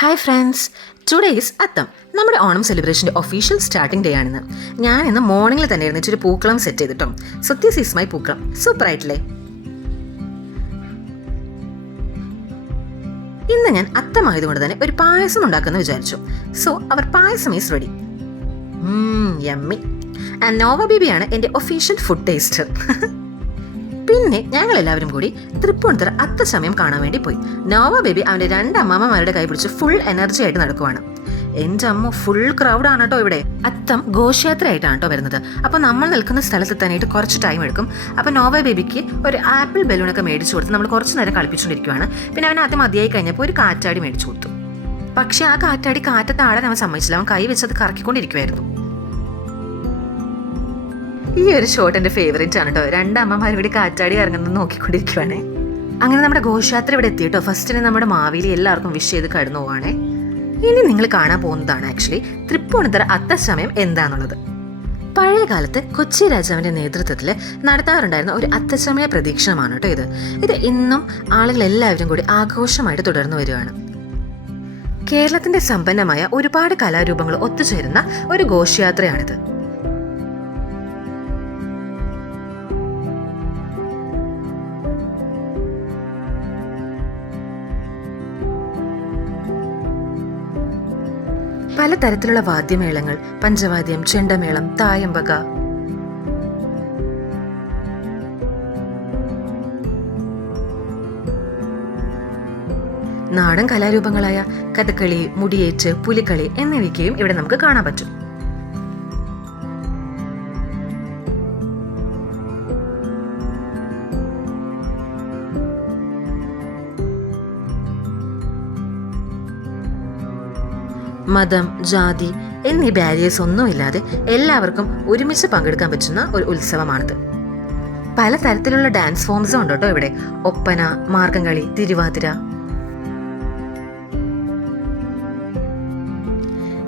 Hi friends today Atham നമ്മുടെ ഓണം സെലിബ്രേഷന്റെ official starting day ആണെന്ന്. ഞാൻ ഇന്ന് മോർണിംഗിൽ തന്നെ ഇരുന്നിട്ടൊരു പൂക്കളം സെറ്റ് ചെയ്തിട്ടോ. So this is my pookalam ഇന്ന് ഞാൻ അത്തമായതുകൊണ്ട് തന്നെ ഒരു പായസം ഉണ്ടാക്കുമെന്ന് വിചാരിച്ചു. So our payasam is ready yummy and Nova ബേബിയാണ് എന്റെ ഒഫീഷ്യൽ ഫുഡ് ടേസ്റ്റർ പിന്നെ ഞങ്ങൾ എല്ലാവരും കൂടി തൃപ്പൂണിത്തറ അത്ത സമയം കാണാൻ വേണ്ടി പോയി. നോവ ബേബി അവന്റെ രണ്ട് അമ്മമാരുടെ കൈ പിടിച്ച് ഫുൾ എനർജി ആയിട്ട് നടക്കുവാണ്. എന്റെ അമ്മ ഫുൾ ക്രൗഡ് ആണ് കേട്ടോ ഇവിടെ. അത്തം ഘോഷയാത്രയായിട്ടാണ് കേട്ടോ വരുന്നത്. അപ്പോൾ നമ്മൾ നിൽക്കുന്ന സ്ഥലത്ത് തന്നെയായിട്ട് കുറച്ച് ടൈം എടുക്കും. അപ്പോൾ നോവ ബേബിക്ക് ഒരു ആപ്പിൾ ബലൂണൊക്കെ മേടിച്ചു കൊടുത്ത് നമ്മൾ കുറച്ച് നേരം കളിപ്പിച്ചുകൊണ്ടിരിക്കുവാണ്. പിന്നെ അവൻ അത് മതിയായി കഴിഞ്ഞപ്പോൾ ഒരു കാറ്റാടി മേടിച്ചു കൊടുത്തു. പക്ഷെ ആ കാറ്റാടി കാറ്റത്താടാൻ അവൻ സമ്മതിച്ചില്ല. അവൻ കൈ വെച്ചത് കറക്കിക്കൊണ്ടിരിക്കുമായിരുന്നു ഈ ഒരു ഷോട്ട് എന്റെ ഫേവറേറ്റ് ആണ് കേട്ടോ രണ്ടമ്മമാർ ഇവിടെ കാറ്റാടി ഇറങ്ങുന്നത് നോക്കിക്കൊണ്ടിരിക്കുവാണേ. അങ്ങനെ നമ്മുടെ ഘോഷയാത്ര ഇവിടെ എത്തി കേട്ടോ ഫസ്റ്റിന് നമ്മുടെ മാവേലി എല്ലാവർക്കും വിഷ് ചെയ്ത് കടന്നു പോവാണേ. ഇനി നിങ്ങൾ കാണാൻ പോകുന്നതാണ് ആക്ച്വലി തൃപ്പൂണിത്തറ അത്തസമയം എന്താണെന്നുള്ളത് പഴയ കാലത്ത് കൊച്ചി രാജാവിന്റെ നേതൃത്വത്തിൽ നടത്താറുണ്ടായിരുന്ന ഒരു അത്തസമയ പ്രതീക്ഷണമാണ് കേട്ടോ ഇത്. ഇത് ഇന്നും ആളുകൾ എല്ലാവരും കൂടി ആഘോഷമായിട്ട് തുടർന്നു വരികയാണ്. കേരളത്തിന്റെ സമ്പന്നമായ ഒരുപാട് കലാരൂപങ്ങൾ ഒത്തുചേരുന്ന ഒരു ഘോഷയാത്രയാണിത്. പലതരത്തിലുള്ള വാദ്യമേളങ്ങൾ പഞ്ചവാദ്യം ചെണ്ടമേളം തായമ്പക. നാടൻ കലാരൂപങ്ങളായ കഥകളി മുടിയേറ്റ് പുലിക്കളി എന്നിവയ്ക്കും ഇവിടെ നമുക്ക് കാണാൻ പറ്റും. മതം ജാതി എന്നീ ബാരിയേഴ്സ് ഒന്നുമില്ലാതെ എല്ലാവർക്കും ഒരുമിച്ച് പങ്കെടുക്കാൻ പറ്റുന്ന ഒരു ഉത്സവമാണിത്. പല തരത്തിലുള്ള ഡാൻസ് ഫോംസും ഉണ്ട് കേട്ടോ ഇവിടെ. ഒപ്പന മാർഗംകളി തിരുവാതിര.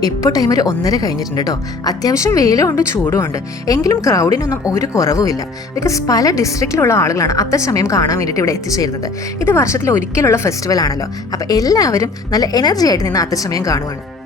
ഇപ്പോൾ ടൈം ഒരു ഒന്നര കഴിഞ്ഞിട്ടുണ്ട് കേട്ടോ അത്യാവശ്യം വെയിലും ഉണ്ട് ചൂടും ഉണ്ട്. എങ്കിലും ക്രൗഡിനൊന്നും ഒരു കുറവുമില്ല. ബിക്കോസ് പല ഡിസ്ട്രിക്റ്റിലുള്ള ആളുകളാണ് അത്ര സമയം കാണാൻ വേണ്ടിയിട്ട് ഇവിടെ എത്തിച്ചേരുന്നത്. ഇത് വർഷത്തിൽ ഒരിക്കലുള്ള ഫെസ്റ്റിവൽ ആണല്ലോ. അപ്പോൾ എല്ലാവരും നല്ല എനർജി ആയിട്ട് നിന്ന് അത്ര സമയം കാണുവാണ്.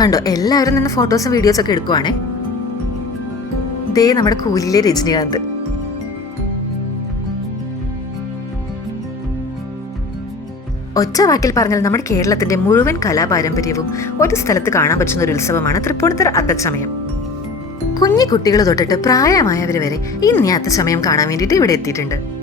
കണ്ടോ എല്ലാവരും നിന്ന് ഫോട്ടോസും വീഡിയോസും ഒക്കെ എടുക്കുവാണേ. ദേ നമ്മുടെ കൂലിയിലെ രജനീകാന്ത്. ഒറ്റ വാക്കിൽ പറഞ്ഞാൽ നമ്മുടെ കേരളത്തിന്റെ മുഴുവൻ കലാപാരമ്പര്യവും ഒരു സ്ഥലത്ത് കാണാൻ പറ്റുന്ന ഒരു ഉത്സവമാണ് തൃപ്പൂണിത്തറ അത്തച്ചമയം. കുഞ്ഞു കുട്ടികൾ തൊട്ടിട്ട് പ്രായമായവർ വരെ ഇന്ന് അത്തച്ചമയം കാണാൻ വേണ്ടിയിട്ട് ഇവിടെ എത്തിയിട്ടുണ്ട്.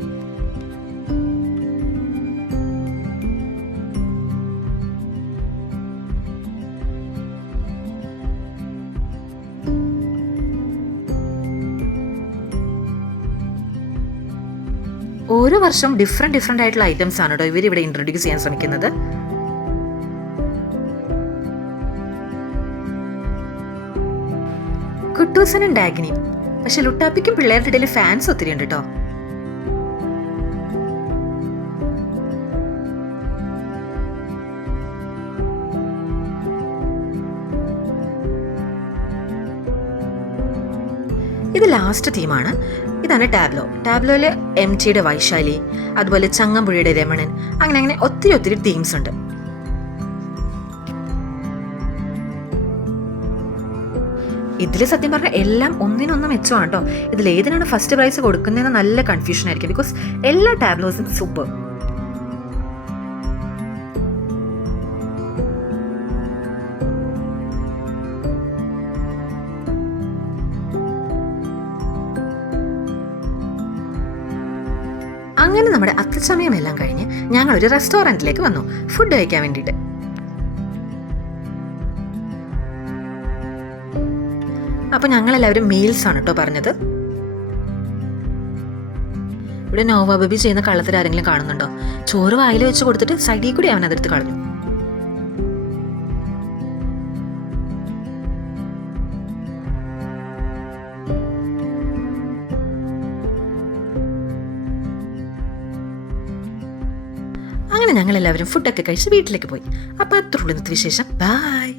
ഓരോ വർഷം ഡിഫറെന്റ് ഡിഫറെന്റ് ആയിട്ടുള്ള ഐറ്റംസ് ആണ് കേട്ടോ ഇവർ ഇവിടെ ഇൻട്രൊഡ്യൂസ് ചെയ്യാൻ ശ്രമിക്കുന്നത്. കുട്ടൂസനും ഡാഗിനി പക്ഷെ ലുട്ടാപ്പിക്കും പിള്ളേരുടെ ഇടയിൽ ഫാൻസ് ഒത്തിരി ഉണ്ട് കേട്ടോ ഇത് ലാസ്റ്റ് തീമാണ് ഇതാണ് ടാബ്ലോ. ടാബ്ലോയിലെ എം ടിയുടെ വൈശാലി അതുപോലെ ചങ്ങമ്പുഴയുടെ രമണൻ അങ്ങനെ അങ്ങനെ ഒത്തിരി ഒത്തിരി തീംസ് ഉണ്ട്. ഇതിൽ സത്യം പറഞ്ഞാൽ എല്ലാം ഒന്നിനൊന്നും മെച്ചമാണ് കേട്ടോ. ഇതിൽ ഏതിനാണ് ഫസ്റ്റ് പ്രൈസ് കൊടുക്കുന്നതെന്ന് നല്ല കൺഫ്യൂഷൻ ആയിരിക്കും. ബിക്കോസ് എല്ലാ ടാബ്ലോസും സൂപ്പർ അങ്ങനെ നമ്മുടെ അത്തച്ചമയമെല്ലാം കഴിഞ്ഞ് ഞങ്ങൾ ഒരു റെസ്റ്റോറന്റിലേക്ക് വന്നു. ഫുഡ് കഴിക്കാൻ വേണ്ടിയിട്ട്. അപ്പോൾ ഞങ്ങളെല്ലാവരും ആണ് കേട്ടോ പറഞ്ഞത്. ഇവിടെ നോവാബി ചെയ്യുന്ന കള്ളത്തിൽ ആരെങ്കിലും കാണുന്നുണ്ടോ? ചോറ് വായിൽ വെച്ച് കൊടുത്തിട്ട് സൈഡിൽ കൂടി അവൻ അതെടുത്ത് കളഞ്ഞു. അങ്ങനെ ഞങ്ങൾ എല്ലാവരും ഫുഡൊക്കെ കഴിച്ച് വീട്ടിലേക്ക് പോയി. അപ്പോൾ അത്രയുള്ള ഇന്നത്തെ വിശേഷം. ബായ്